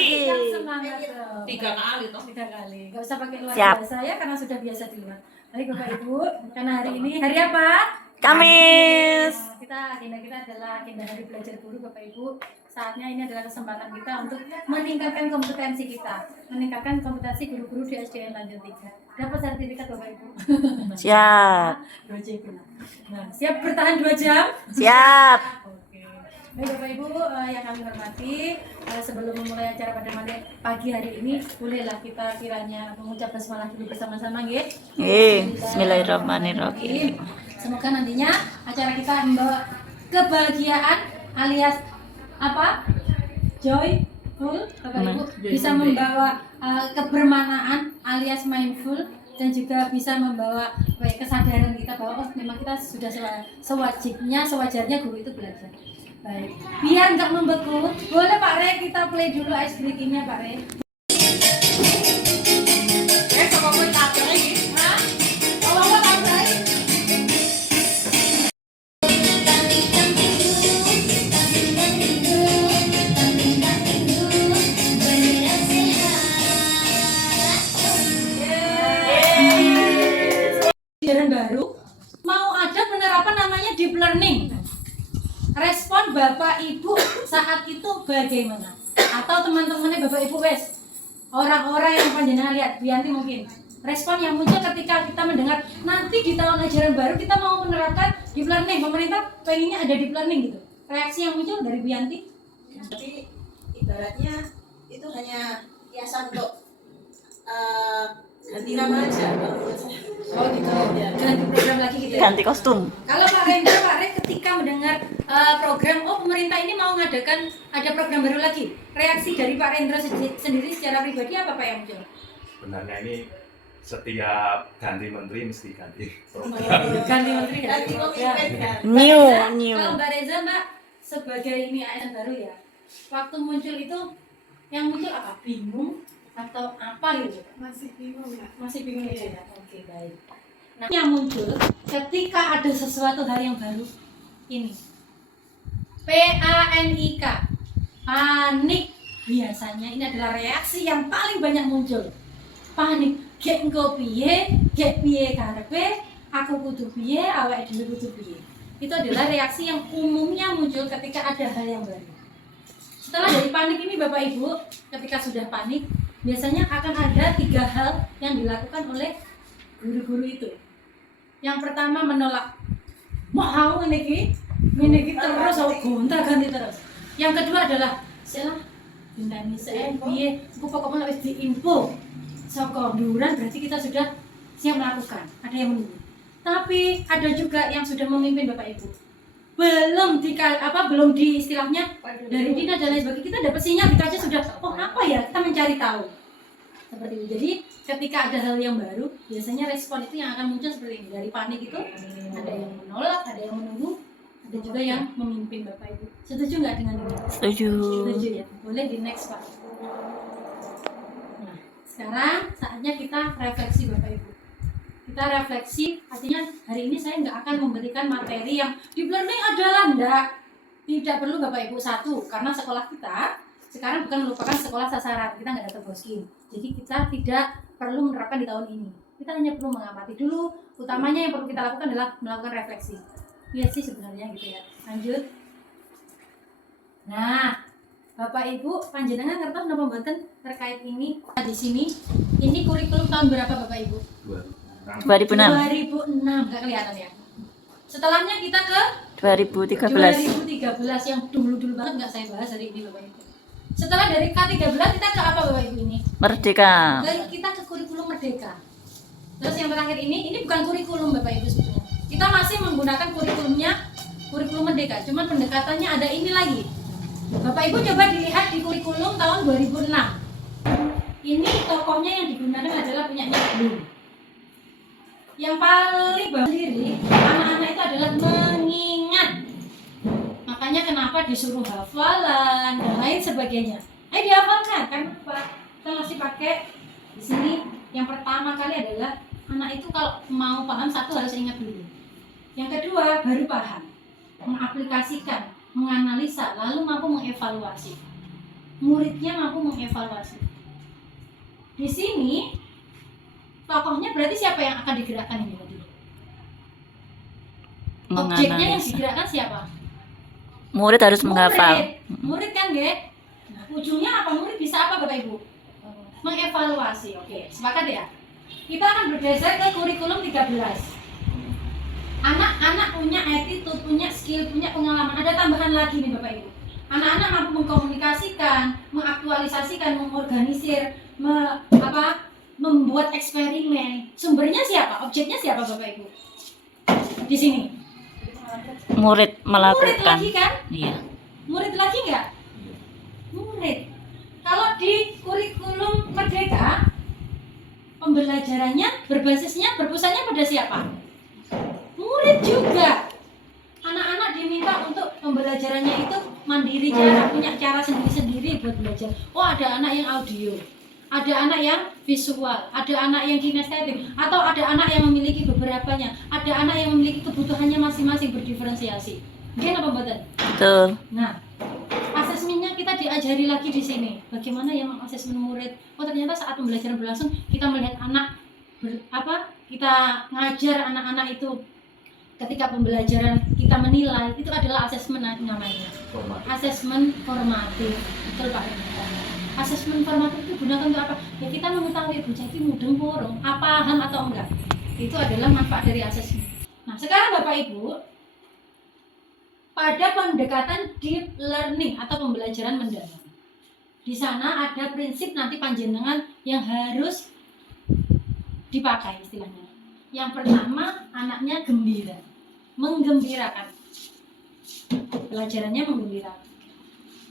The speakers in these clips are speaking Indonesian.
lagi. Semangat dong. 3 kali toh. 3 kali. Gak usah pakai luar Siap. biasa ya karena sudah biasa di luar. Baik Bapak Ibu, karena hari ini hari apa? Kamis. Nah, agenda kita adalah agenda hari belajar guru Bapak Ibu. Saatnya ini adalah kesempatan kita untuk meningkatkan kompetensi kita, meningkatkan kompetensi guru-guru di SDN Lanjut 3. Dapat sertifikat Bapak Ibu. Siap. 2 jam. Nah, siap bertahan 2 jam? Siap. Oke. Baik Bapak Ibu yang kami hormati, sebelum memulai acara pada pagi hari ini, bolehlah kita kiranya mengucap basmalah dulu bersama-sama nggih. Bismillahirrahmanirrahim. Semoga nantinya acara kita membawa kebahagiaan alias apa? Joyful, Bapak Ibu, bisa membawa kebermanaan alias mindful, dan juga bisa membawa kesadaran kita bahwa memang kita sudah sewajarnya guru itu belajar. Baik, biar nggak membeku, boleh Pak Re kita play dulu ice breaking-nya Pak Re. Sama gue capek lagi. Hah? Kalau mau tahu ajaran baru mau ada penerapan namanya deep learning. Respon Bapak Ibu saat itu bagaimana? Atau teman-temannya Bapak Ibu wes orang-orang yang panjenengan lihat Bianti mungkin respon yang muncul ketika kita mendengar nanti di tahun ajaran baru kita mau menerapkan deep learning, pemerintah pengennya ada deep learning gitu. Reaksi yang muncul dari Bianti? Jadi ibaratnya itu hanya hiasan untuk ganti nama aja kalau menurut saya. Oh gitu. Ganti program lagi gitu ya. Ganti kostum. Kalau Pak Rendra, Pak Ren ketika mendengar program, pemerintah ini mau mengadakan ada program baru lagi, reaksi dari Pak Rendra sendiri secara pribadi apa Pak yang muncul? Sebenarnya ini setiap ganti menteri mesti ganti program. Ganti menteri ya. Ganti pemimpin kan. New. Kalau Mbak Reza Mbak sebagai ini ASN baru ya, waktu muncul itu yang muncul apa? Bingung atau apa gitu? Masih bingung ya. Masih bingung gitu ya. Oke baik. Nah yang muncul ketika ada sesuatu hal yang baru ini PANIK, panik. Biasanya ini adalah reaksi yang paling banyak muncul. Panik, gek engko piye, gek piye karepe, aku kudu piye, awake dhewe kudu piye. Itu adalah reaksi yang umumnya muncul ketika ada hal yang baru. Setelah dari panik ini Bapak Ibu, ketika sudah panik, biasanya akan ada 3 hal yang dilakukan oleh guru-guru itu. Yang pertama menolak, mau ini terus, gonta-ganti terus. Yang kedua adalah, selah bintani saya piye, aku pokoknya harus diinfo saka duran, berarti kita sudah siap melakukan. Ada yang menunggu. Tapi ada juga yang sudah memimpin Bapak Ibu. Belum di istilahnya dari Dina dan lain sebagainya, kita dapat sinyal kita aja sudah, oh apa ya, kita mencari tahu. Seperti itu. Jadi ketika ada hal yang baru, biasanya respon itu yang akan muncul seperti ini. Dari panik itu ada yang menolak, ada yang menunggu, ada juga yang memimpin Bapak Ibu. Setuju nggak dengan ini? Setuju. Setuju ya. Boleh di next Pak. Nah, sekarang saatnya kita refleksi Bapak Ibu. Kita refleksi, artinya hari ini saya nggak akan memberikan materi yang deep learning adalah tidak perlu Bapak Ibu. Satu, karena sekolah kita sekarang bukan merupakan sekolah sasaran, kita nggak ada boskin. Jadi kita tidak perlu menerapkan di tahun ini. Kita hanya perlu mengamati dulu. Utamanya yang perlu kita lakukan adalah melakukan refleksi. Iya sih sebenarnya gitu ya. Lanjut. Nah, Bapak Ibu, panjenengan ngertos napa mboten terkait ini? Di sini, ini kurikulum tahun berapa Bapak Ibu? 2006. 2006, nggak kelihatan ya. Setelahnya kita ke 2013. 2013 yang dulu-dulu banget nggak saya bahas hari ini Bapak Ibu. Setelah dari K13 kita ke apa Bapak Ibu ini? Merdeka. Lalu kita ke kurikulum Merdeka. Terus yang terakhir ini bukan kurikulum Bapak Ibu sebetulnya. Kita masih menggunakan kurikulum Merdeka, cuman pendekatannya ada ini lagi. Bapak Ibu coba dilihat di kurikulum tahun 2006. Ini tokohnya yang digunakan adalah punyanya Bloom. Yang paling bawah sendiri, anak-anak itu adalah mengingat. Makanya kenapa disuruh hafalan dan lain sebagainya. Ayo dihafalkan, karena apa? Kita masih pakai di sini. Yang pertama kali adalah anak itu kalau mau paham satu harus ingat dulu. Yang kedua baru paham, mengaplikasikan, menganalisa, lalu mampu mengevaluasi. muridnya mampu mengevaluasi. Di sini tokohnya berarti siapa yang akan digerakkan ini tadi? Objeknya yang Menganalisa. digerakkan siapa? Murid harus menghafal. Murid kan, Ge? Nah, ujungnya apa? Murid bisa apa, Bapak Ibu? Mengevaluasi. Oke, sepakat ya? Kita akan bergeser ke kurikulum 13. Anak-anak punya attitude, punya skill, punya pengalaman. Ada tambahan lagi nih Bapak Ibu. Anak-anak mampu mengkomunikasikan, mengaktualisasikan, mengorganisir, membuat eksperimen. Sumbernya siapa? Objeknya siapa Bapak Ibu? Di sini. Murid Murid melakukan. lagi kan? Iya. Murid lagi nggak? Murid. Kalau di kurikulum Merdeka, pembelajarannya berpusatnya pada siapa? Murid juga. Anak-anak diminta untuk pembelajarannya itu mandiri, punya cara sendiri-sendiri buat belajar. Oh, ada anak yang audio, ada anak yang visual, ada anak yang kinestetik, atau ada anak yang memiliki beberapanya, ada anak yang memiliki kebutuhannya masing-masing berdiferensiasi. Mungkin apa betul? Betul. Nah, asesmennya kita diajari lagi di sini. Bagaimana yang asesmen murid? Oh, ternyata saat pembelajaran berlangsung kita melihat anak kita ngajar anak-anak itu. Ketika pembelajaran kita menilai, itu adalah asesmen namanya. Asesmen formatif. Betul Pak Renata. Asesmen formatif itu gunakan untuk apa? Ya kita mengetahui bocah itu mudeng borong, paham atau enggak. Itu adalah manfaat dari asesmen. Nah, sekarang Bapak Ibu, pada pendekatan deep learning atau pembelajaran mendalam. Di sana ada prinsip nanti panjenengan yang harus dipakai istilahnya. Yang pertama, anaknya gembira, menggembirakan. Pelajarannya menggembirakan.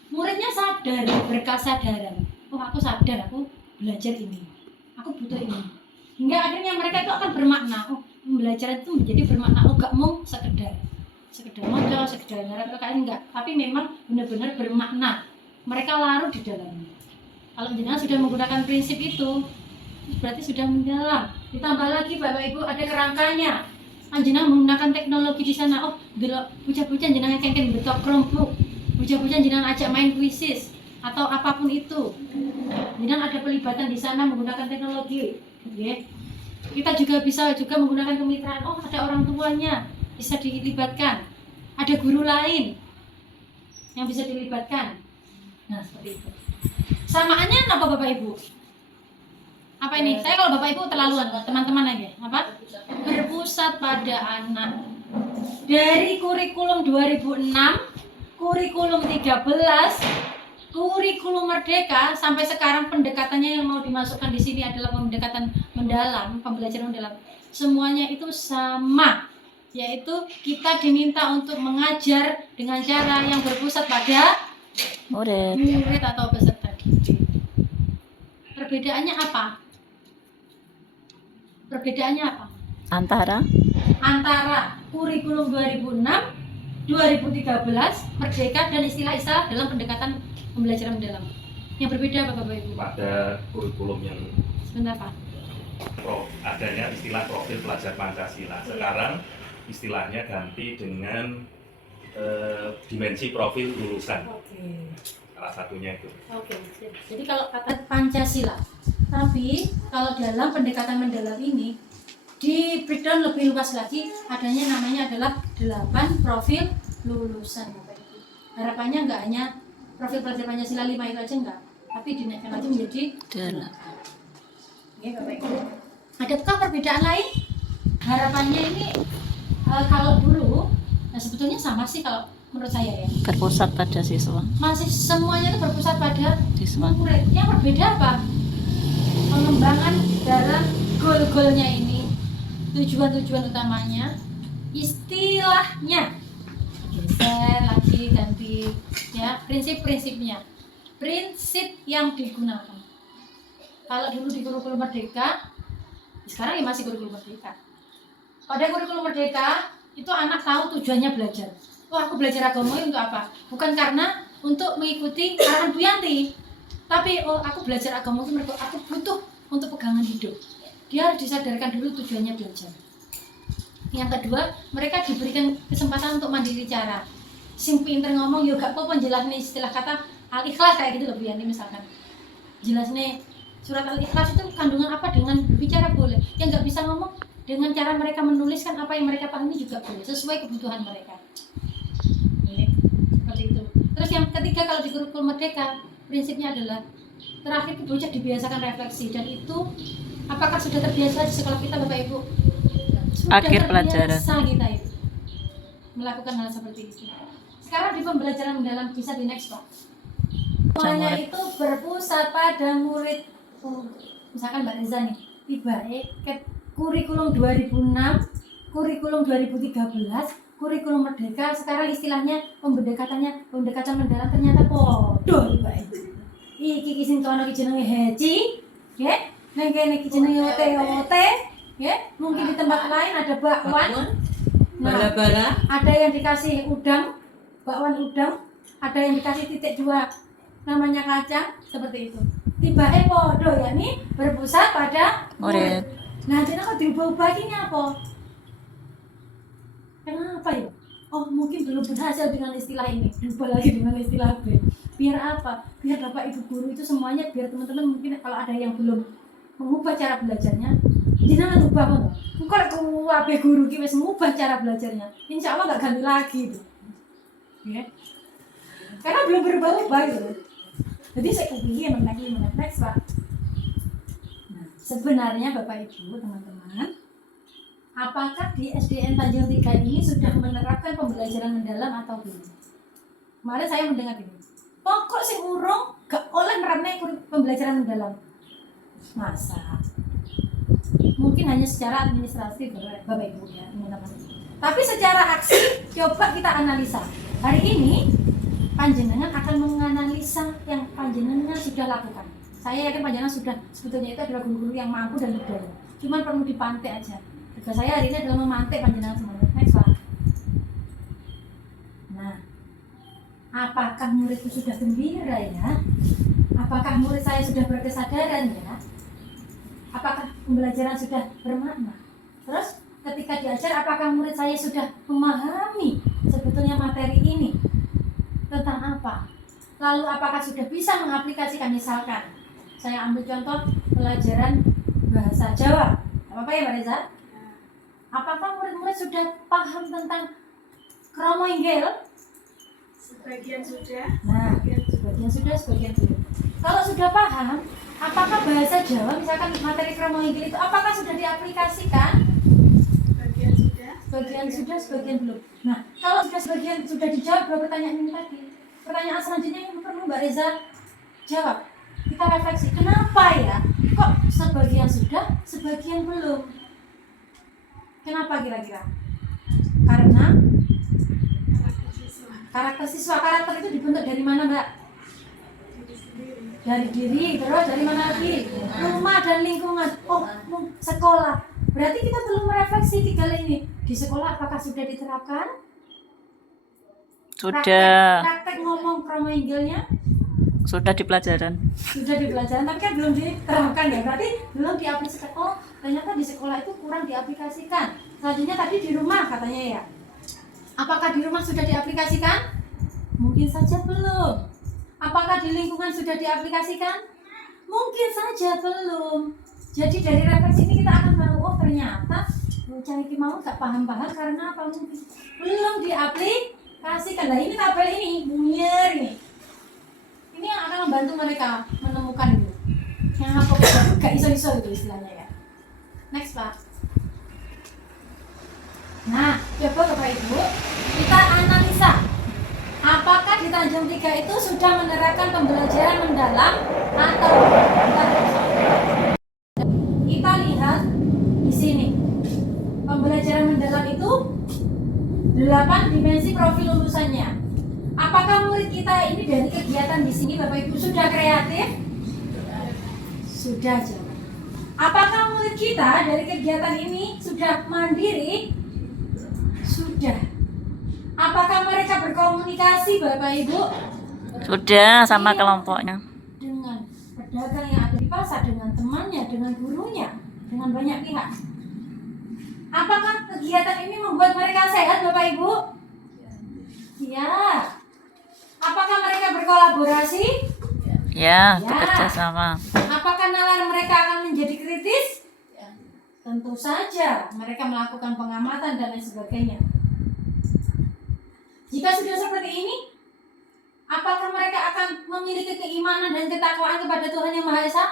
Muridnya sadar, berkesadaran. Oh, aku sadar, aku belajar ini. Aku butuh ini. Hingga akhirnya mereka itu akan bermakna. Oh, pembelajaran itu menjadi bermakna. Oh, gak mau sekedar modal, sekedar nyarap kayak enggak. Tapi memang benar-benar bermakna. Mereka larut di dalamnya. Kalau jenengan sudah menggunakan prinsip itu, berarti sudah mendalam. Ditambah lagi Bapak Ibu ada kerangkanya. Jenengan menggunakan teknologi di sana. Oh, delok bocah-bocah jenengan kengken betok Chromebook. Bocah-bocah jenengan ajak main kuisis atau apapun itu. Jenengan ada pelibatan di sana menggunakan teknologi. Okay. Kita juga bisa menggunakan kemitraan. Oh, ada orang tuanya bisa dilibatkan. Ada guru lain yang bisa dilibatkan. Nah, seperti itu. Samaannya apa Bapak Ibu? Apa ini? Saya kalau Bapak Ibu terlaluan, teman-teman aja. Apa? Berpusat pada anak. Dari kurikulum 2006, kurikulum 13, kurikulum Merdeka sampai sekarang pendekatannya yang mau dimasukkan di sini adalah pendekatan mendalam, pembelajaran mendalam. Semuanya itu sama, yaitu kita diminta untuk mengajar dengan cara yang berpusat pada murid atau peserta didik. Perbedaannya apa? Antara kurikulum 2006, 2013, Merdeka dan istilah-istilah dalam pendekatan pembelajaran mendalam. Yang berbeda apa Bapak Ibu? Pada kurikulum yang Sebentar Pak. adanya istilah profil pelajar Pancasila. Sekarang istilahnya ganti dengan dimensi profil lulusan. Oke. Salah satunya itu. Oke. Jadi kalau kata Pancasila, tapi kalau dalam pendekatan mendalam ini di breakdown lebih luas lagi, adanya namanya adalah 8 profil lulusan Bapak Ibu. Harapannya enggak hanya profil pelajar Pancasila 5 itu aja enggak, tapi dinaikkan lagi menjadi 8. Oke Bapak Ibu. Adakah perbedaan lain? Harapannya ini kalau dulu, nah sebetulnya sama sih kalau menurut saya ya. Berpusat pada siswa. Masih semuanya itu berpusat pada Siswa. murid. Yang berbeda apa? Pengembangan dalam goal-goalnya ini, tujuan-tujuan utamanya, istilahnya geser lagi ganti ya, prinsip-prinsipnya, prinsip yang digunakan. Kalau dulu di kurikulum Merdeka, sekarang ya masih kurikulum Merdeka. Pada kurikulum Merdeka itu anak tahu tujuannya belajar. Oh, aku belajar agama untuk apa? Bukan karena untuk mengikuti arahan Bu Yanti, tapi oh aku belajar agama itu mereka aku butuh untuk pegangan hidup. Dia harus disadarkan dulu tujuannya belajar. Yang kedua, mereka diberikan kesempatan untuk mandiri cara. Sing pinter ngomong yo gak apa-apa jelasne istilah kata Al-Ikhlas kayak gitu loh Bu Yani misalkan. Jelas nih surat Al-Ikhlas itu kandungan apa dengan berbicara boleh. Yang nggak bisa ngomong dengan cara mereka menuliskan apa yang mereka pahami juga boleh sesuai kebutuhan mereka. Oke, seperti itu. Terus yang ketiga kalau di kurikulum Merdeka prinsipnya adalah terakhir bocah dibiasakan refleksi dan itu apakah sudah terbiasa di sekolah kita Bapak Ibu? Sudah Akhir pelajaran. terbiasa kita itu melakukan hal seperti itu. Sekarang di pembelajaran mendalam bisa di next Pak. Semuanya murid. itu berpusat pada murid. Misalkan Mbak Reza nih, tiba ke kurikulum 2006, kurikulum 2013, kurikulum Merdeka, sekarang istilahnya pendekatan mendalam ternyata podo Mbak itu. Iki sing kono iki jenenge heci, nggih. Nang kene iki jenenge ote-ote, nggih. Mungkin di tempat lain ada bakwan. Nah, Bara-bara. ada yang dikasih udang, bakwan udang, ada yang dikasih titik 2 namanya kacang, seperti itu. Tiba podo ya nih berpusat pada Murid. Nah, jadi kok diubah-ubah ini apa? Kenapa ya? Oh, mungkin belum berhasil dengan istilah ini. Diubah lagi dengan istilah B. Biar apa? Biar Bapak Ibu guru itu semuanya, biar teman-teman mungkin kalau ada yang belum mengubah cara belajarnya, jangan ubah kok. Kalau kabeh guru ki wis ngubah cara belajarnya, insya Allah nggak ganti lagi itu. Ya. Karena belum berubah-ubah gitu. Jadi saya ubihi next Pak. Nah, sebenarnya Bapak Ibu teman-teman, apakah di SDN Tanjung 3 ini sudah menerapkan pembelajaran mendalam atau belum? Kemarin saya mendengar ini. Pokok sing urung gak oleh menerapkan pembelajaran mendalam. Masa? Mungkin hanya secara administratif Bapak Ibu ya teman-teman. Tapi secara aksi coba kita analisa. Hari ini panjenengan akan menganalisa yang panjenengan sudah lakukan. Saya yakin panjenengan sudah, sebetulnya itu adalah guru-guru yang mampu dan berdaya. Cuman perlu dipantik aja. Tugas saya hari ini adalah memantik panjenengan semuanya. Next Pak. Nah, apakah murid itu sudah gembira ya? Apakah murid saya sudah berkesadaran ya? Apakah pembelajaran sudah bermakna? Terus ketika diajar, apakah murid saya sudah memahami sebetulnya materi ini? Tentang apa? Lalu apakah sudah bisa mengaplikasikan? Misalkan saya ambil contoh pelajaran bahasa Jawa. Apa ya Mbak Reza? Apakah murid-murid sudah paham tentang kromo inggil? Sebagian sudah. Nah, sebagian sudah, sebagian belum. Kalau sudah paham, apakah bahasa Jawa, misalkan materi kromo inggil itu, apakah sudah diaplikasikan? Sebagian sudah. Sebagian sudah, sebagian belum. Nah, kalau sudah sebagian sudah dijawab dua pertanyaan ini tadi, pertanyaan selanjutnya yang perlu Mbak Reza jawab. Kita refleksi, kenapa ya? Kok sebagian sudah, sebagian belum? Kenapa kira-kira? Karena karakter itu dibentuk dari mana Mbak? Dari diri, terus dari mana lagi? Rumah dan lingkungan. Oh, sekolah. Berarti kita belum merefleksi 3 ini. Di sekolah apakah sudah diterapkan? Sudah. Praktek ngomong kromo inggilnya Sudah di pelajaran. sudah di pelajaran, tapi kan belum diterapkan ya. Berarti belum diaplikasikan. Oh, ternyata di sekolah itu kurang diaplikasikan. Selanjutnya tadi di rumah katanya ya. Apakah di rumah sudah diaplikasikan? Mungkin saja belum. Apakah di lingkungan sudah diaplikasikan? Mungkin saja belum. Jadi dari refleksi ini kita akan tahu, oh ternyata bocah ini mau gak paham-paham karena apa? Mungkin belum diaplikasikan. Nah ini tabel ini, bunyer ini. Ini yang akan membantu mereka menemukan itu. Yang apa? Gak iso-iso itu istilahnya ya. Next Pak. Nah, coba Bapak Ibu, kita analisa. Apakah di Tanjung 3 itu sudah menerapkan pembelajaran mendalam atau bukan? Kita lihat di sini. Pembelajaran mendalam itu 8 dimensi profil lulusannya. Apakah murid kita ini dari kegiatan di sini Bapak Ibu sudah kreatif? Sudah jawab. Apakah murid kita dari kegiatan ini sudah mandiri? Sudah. Apakah mereka berkomunikasi Bapak Ibu? Sudah sama kelompoknya. Dengan pedagang yang ada di pasar, dengan temannya, dengan gurunya, dengan banyak pihak. Apakah kegiatan ini membuat mereka sehat Bapak Ibu? Ya. Apakah mereka berkolaborasi? Ya, Ya. bekerja sama. Apakah nalar mereka akan menjadi kritis? Tentu saja mereka melakukan pengamatan dan lain sebagainya. Jika sudah seperti ini, apakah mereka akan memiliki keimanan dan ketakwaan kepada Tuhan Yang Maha Esa?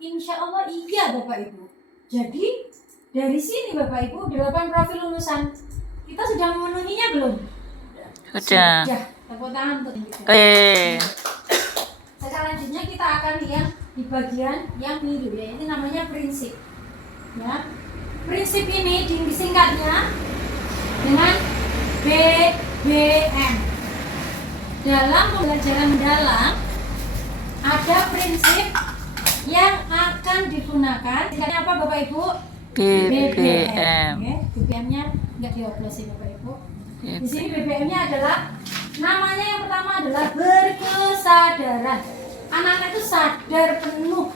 Insya Allah iya Bapak Ibu. Jadi dari sini Bapak Ibu 8 profil lulusan kita sudah memenuhinya belum? Sudah. Tepuk tangan untuk kita. Oke. Selanjutnya kita akan lihat di bagian yang biru ya, ini namanya prinsip. Ya, prinsip ini disingkatnya dengan BBM. Dalam pembelajaran mendalam ada prinsip yang akan digunakan. Singkatnya apa Bapak Ibu? BBM. Oke, BBM-nya nggak dioplosin Bapak Ibu. Di sini BBM-nya adalah namanya yang pertama adalah berkesadaran. Anak-anak itu sadar penuh,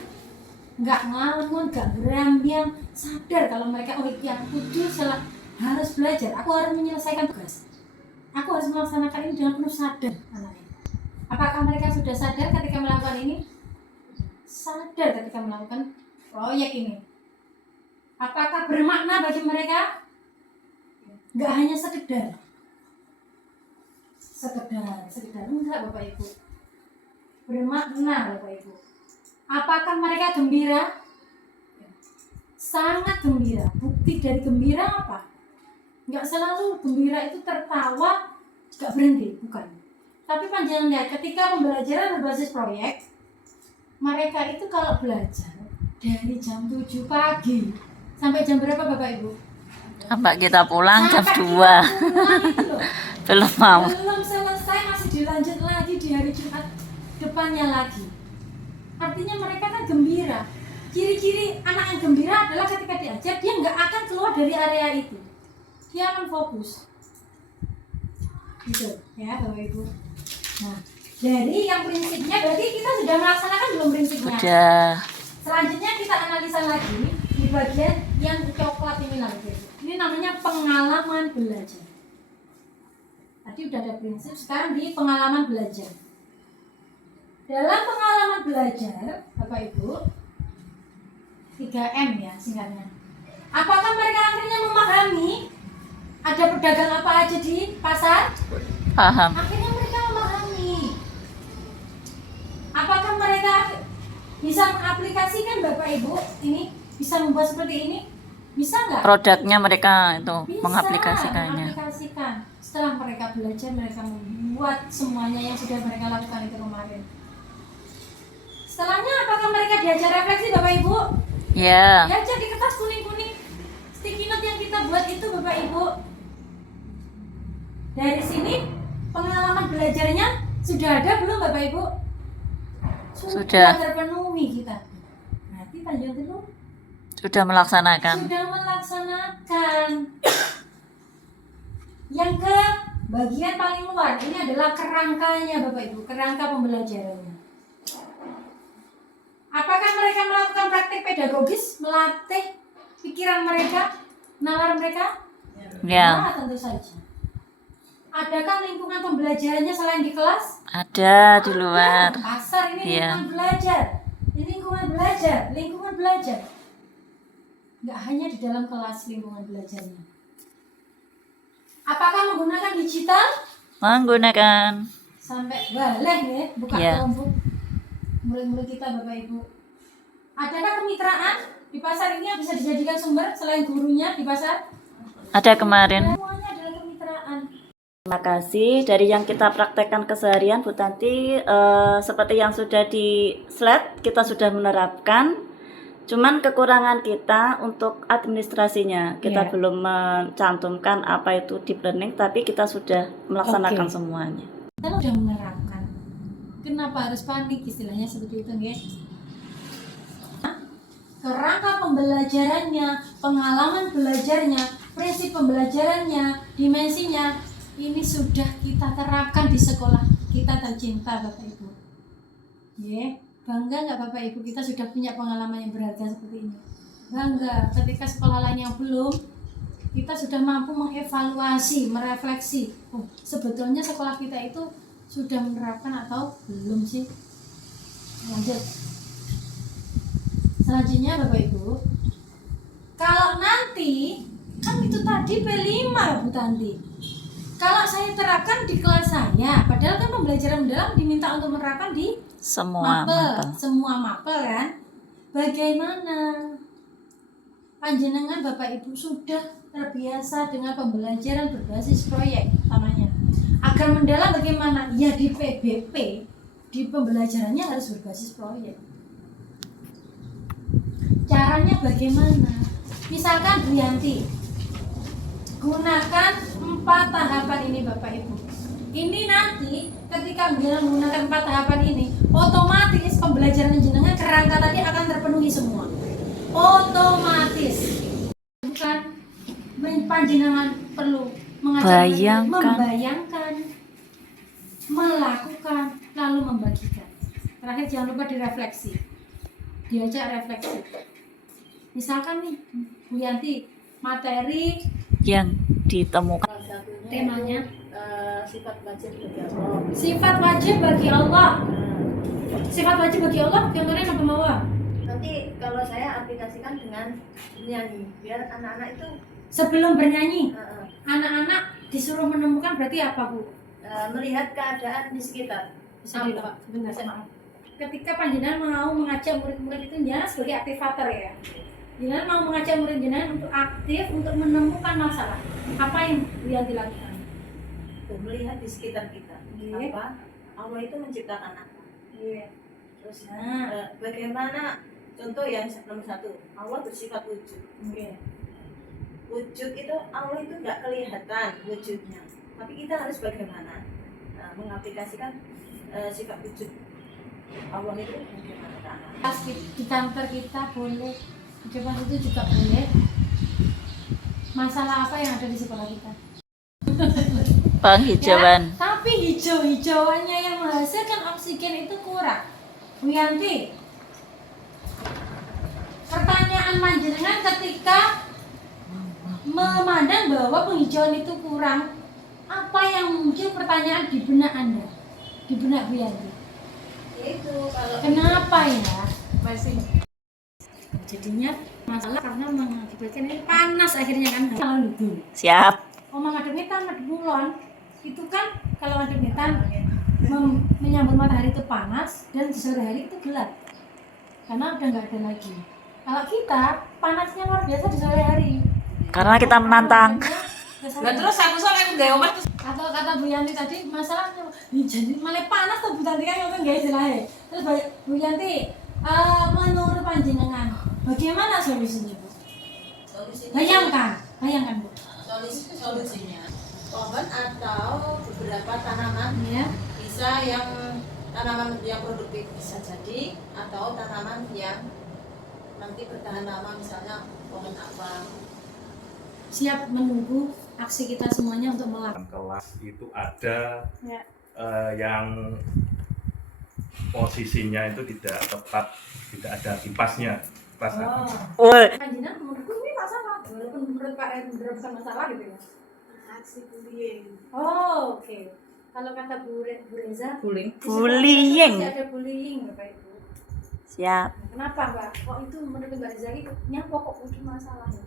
nggak ngelamun, nggak berambiang, sadar kalau mereka yang kudus harus belajar. Aku harus menyelesaikan tugas. Aku harus melaksanakan ini dengan penuh sadar anaknya. Apakah mereka sudah sadar ketika melakukan ini? Sadar ketika melakukan proyek ini. Apakah bermakna bagi mereka? Nggak hanya sekedar enggak Bapak Ibu, bermakna Bapak Ibu. Apakah mereka gembira? Sangat gembira. Bukti dari gembira apa? Enggak selalu gembira itu tertawa gak berhenti, bukan. Tapi panjangan lihat ketika pembelajaran berbasis proyek, mereka itu kalau belajar dari jam 7 pagi sampai jam berapa Bapak Ibu? Sampai kita pulang jam 2. Pulang itu loh. Belum mau. Belum selesai masih dilanjut lagi di hari Jumat depannya lagi. Artinya mereka kan gembira. Ciri-ciri anak yang gembira adalah ketika diajar dia nggak akan keluar dari area itu. Dia akan fokus. Gitu ya Bapak Ibu. Nah, dari yang prinsipnya berarti kita sudah melaksanakan belum prinsipnya? Sudah. Selanjutnya kita analisa lagi di bagian yang coklat ini lagi. Ini namanya pengalaman belajar. Tadi udah ada prinsip, sekarang di pengalaman belajar. Dalam pengalaman belajar, Bapak Ibu, 3M ya singkatnya. Apakah mereka akhirnya memahami ada pedagang apa aja di pasar? Paham. Akhirnya mereka memahami. Apakah mereka bisa mengaplikasikan Bapak Ibu ini? Bisa membuat seperti ini? Bisa nggak? Produknya mereka itu Bisa mengaplikasikannya. mengaplikasikan. Setelah mereka belajar, mereka membuat semuanya yang sudah mereka lakukan itu kemarin. Setelahnya apakah mereka diajar refleksi Bapak Ibu? Ya. Diajar di kertas kuning-kuning sticky note yang kita buat itu Bapak Ibu. Dari sini pengalaman belajarnya sudah ada belum Bapak Ibu? Sudah. Terpenuhi kita. Berarti panjang itu Sudah melaksanakan. sudah melaksanakan. Yang ke bagian paling luar ini adalah kerangkanya Bapak Ibu, kerangka pembelajarannya. Apakah mereka melakukan praktik pedagogis, melatih pikiran mereka, nalar mereka? Ya. Nah, tentu saja. Adakah lingkungan pembelajarannya selain di kelas? Ada di luar. Pasar ini Iya. lingkungan belajar. Ini lingkungan belajar. Nggak hanya di dalam kelas lingkungan belajarnya. Apakah menggunakan digital? Menggunakan. Sampai balik ya, buka Iya. kelompok murid-murid kita Bapak Ibu. Adakah kemitraan di pasar ini yang bisa dijadikan sumber selain gurunya di pasar? Ada kemarin. Semuanya adalah kemitraan. Terima kasih. Dari yang kita praktekkan keseharian Bu Tanti, seperti yang sudah di slide kita sudah menerapkan. Cuman kekurangan kita untuk administrasinya, kita Iya. belum mencantumkan apa itu deep learning, tapi kita sudah melaksanakan Oke. semuanya. Kita udah menerapkan. Kenapa harus panik istilahnya seperti itu nggih? Kerangka pembelajarannya, pengalaman belajarnya, prinsip pembelajarannya, dimensinya ini sudah kita terapkan di sekolah kita tercinta Bapak Ibu. Bangga nggak Bapak Ibu kita sudah punya pengalaman yang berharga seperti ini? Bangga ketika sekolah lain yang belum, kita sudah mampu mengevaluasi, merefleksi. Oh, sebetulnya sekolah kita itu sudah menerapkan atau belum sih? Lanjut. Selanjutnya Bapak Ibu, kalau nanti kan itu tadi P5 Bu Tanti. Kalau saya terapkan di kelas saya, padahal kan pembelajaran mendalam diminta untuk menerapkan di Semua mapel. semua mapel kan? Bagaimana? Panjenengan Bapak Ibu sudah terbiasa dengan pembelajaran berbasis proyek utamanya. Agar mendalam bagaimana? Ya di PBP, di pembelajarannya harus berbasis proyek. Caranya bagaimana? Misalkan Bu Yanti, gunakan 4 tahapan ini Bapak Ibu. Ini nanti ketika menggunakan 4 tahapan ini, otomatis pembelajaran jenengan kerangka tadi akan terpenuhi semua. Otomatis. Bukan panjenengan perlu membayangkan, melakukan, lalu membagikan. Terakhir jangan lupa direfleksi. Diajak refleksi. Misalkan nih, Bu Yanti, materi Yang ditemukan. temanya sifat wajib bagi Allah. sifat wajib bagi Allah. Sifat wajib bagi Allah, contohnya apa Mawar? Nanti kalau saya aplikasikan dengan bernyanyi, biar anak-anak itu Sebelum bernyanyi, uh, uh, anak-anak disuruh menemukan berarti apa Bu? melihat keadaan di sekitar. Bisa dulu Pak, sebentar maaf. Ketika panjenengan mau mengajak murid-murid itu jangan sebagai aktivator ya. Jangan mau mengajak murid jenengan untuk aktif untuk menemukan masalah. Apa yang dia dilakukan? Tuh, melihat di sekitar kita. Iya. Apa Allah itu menciptakan apa? Iya. Terus Nah, bagaimana? Contoh yang nomor 1, Allah bersifat wujud. iya. Wujud itu Allah itu nggak kelihatan wujudnya, tapi kita harus bagaimana mengaplikasikan sifat wujud Allah itu bagaimana ke anak. Pas di kantor kita boleh, di depan itu juga boleh. Masalah apa yang ada di sekolah kita? Penghijauan. Ya, tapi hijau-hijauannya yang menghasilkan oksigen itu kurang. Bu Yanti, pertanyaan panjenengan ketika memandang bahwa penghijauan itu kurang, apa yang muncul pertanyaan di benak Anda, di benak Bu Yanti? Itu kalau Kenapa ya? Masih. Jadinya masalah karena mengakibatkan ini panas akhirnya kan. Kalau itu. Siap. Omong ngadep ngetan, ngadep ngulon. Itu kan kalau ngadep ngetan menyambut matahari itu panas dan di sore hari itu gelap. Karena udah nggak ada lagi. Kalau kita panasnya luar biasa di sore hari. Karena kita menantang. Lah terus aku soalnya nggak omah terus Atau kata Bu Yanti tadi masalahnya jadi malah panas tuh Bu Yanti kan ngomong nggak istilahnya. Terus Bu Yanti menurut panjenengan bagaimana solusinya Bu? solusinya Bayangkan Bu. solusinya pohon atau beberapa tanaman Ya. bisa yang tanaman yang produktif bisa jadi, atau tanaman yang nanti bertahan lama, misalnya pohon apa. Siap menunggu aksi kita semuanya untuk melakukan. Kelas itu ada Ya. yang posisinya itu tidak tepat, tidak ada kipasnya. Kipas Woi. Panjenengan menurutku ini masalah, walaupun menurut Pak Rendra bukan masalah gitu ya. Aksi bullying. Oh, oke. Kalau kata Bu Reza, bullying. di sekolah Bullying. masih ada bullying Bapak Ibu. Siap. Kenapa Mbak? Kok itu menurut Mbak Reza itu pokok ujung masalah ya?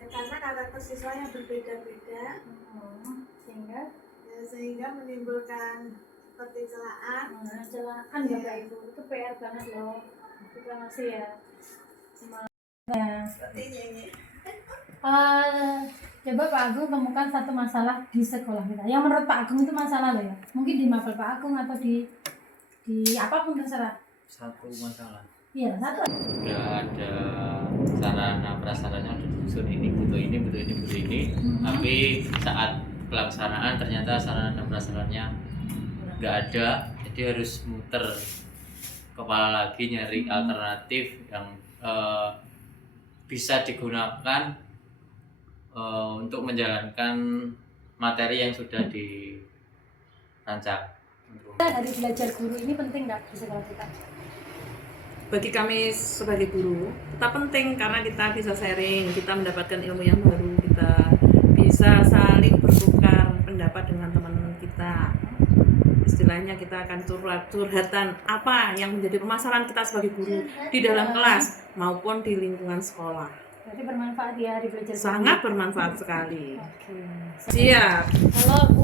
Ya, karena karakter siswa yang berbeda-beda, Sehingga ya, sehingga menimbulkan seperti celaan. celaan Bapak Ibu itu PR banget loh. Kita masih ya. Nah, Seperti ini. coba Pak Agung temukan satu masalah di sekolah kita. Yang menurut Pak Agung itu masalah loh ya. Mungkin di mapel Pak Agung atau di apapun terserah. Satu masalah. Iya, satu. Udah ada sarana prasarannya udah disusun ini butuh ini butuh ini butuh ini, tapi saat pelaksanaan ternyata sarana dan prasarannya nggak ada, jadi harus muter kepala lagi nyari alternatif yang bisa digunakan untuk menjalankan materi yang sudah dirancang. Dari belajar guru ini penting nggak di sekolah kita? Bagi kami sebagai guru tetap penting karena kita bisa sharing, kita mendapatkan ilmu yang baru, kita bisa saling bertukar pendapat dengan teman-teman kita. istilahnya kita akan curhatan apa yang menjadi permasalahan kita sebagai guru di dalam kelas maupun di lingkungan sekolah. Berarti bermanfaat ya di belajar. Sangat bermanfaat sekali. Oke. Siap. Kalau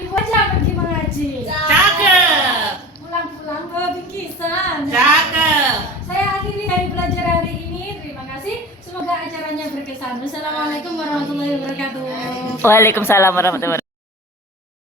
ibu aja pergi mengaji. Cakep. Pulang-pulang bawa bingkisan. Cakep. Saya akhiri hari belajar hari ini. Terima kasih. Semoga acaranya berkesan. Wassalamualaikum warahmatullahi wabarakatuh. Waalaikumsalam warahmatullahi wabarakatuh.